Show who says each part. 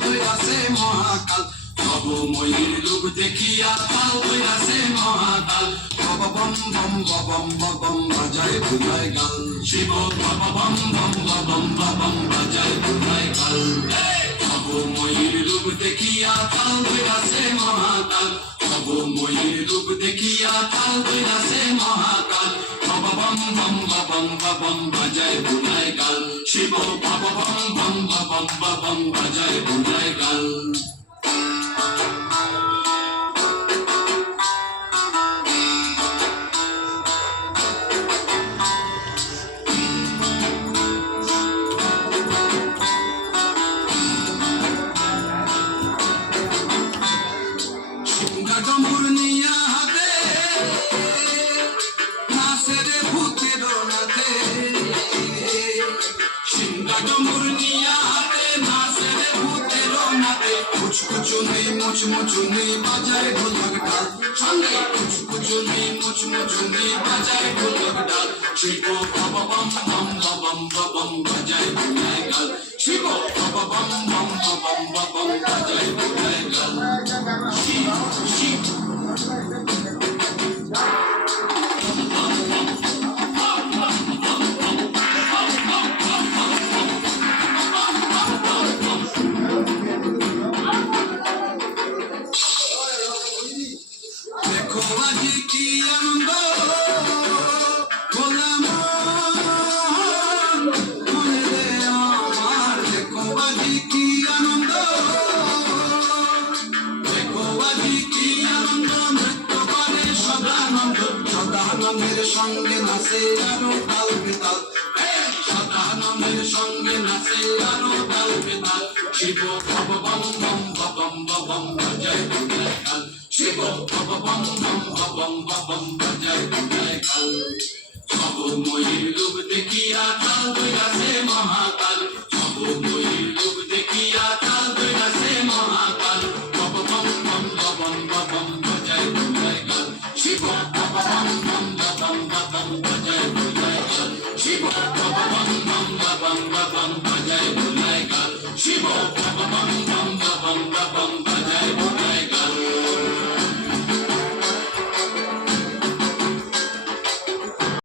Speaker 1: বইরাছে মহাকাল। সব ময়ূর রূপ দেখিয়া কাল বইরাছে মহাকাল। বব বম বম বম বম বাজায় বুঝায় গাল। শিব বব বম বম বম বম বাজায় বুঝায় গাল। সব ময়ূর রূপ দেখিয়া কাল বইরাছে মহাকাল। সব ময়ূর রূপ দেখিয়া কাল বইরাছে মহাকাল। বুঝায় গাল শিব বব বম বম বম বম বাজায় বুঝায় গাল সিংহা ডম্বুর কুচকুচুনি মুচমুচুনি বাজায় ঢোলক ডাল সঙ্গে কুচকুচুনি মুচমুচুনি বাজায় ঢোলক ডাল শিব বাবা বাম বাম বাম বম বাজায় বুঝায় গাল সদানন্দের সঙ্গে নাচে আরও তাল বেতাল সদানন্দের সঙ্গে নাচে আরও তাল বেতাল শিব বম বম বম বম শিব ভবং ভবং ভবং জয় জয় কাল ভব ময়ূর রূপ দেখিয়া কাল দুর্গা সে মহাকাল ভব ময়ূর রূপ দেখিয়া কাল দুর্গা সে মহাকাল ভব ভব ভব ভবং ভবং জয় জয় কাল শিব ভবং ভবং ভবং ভবং জয় জয় কাল শিব ভবং ভবং ভবং ভবং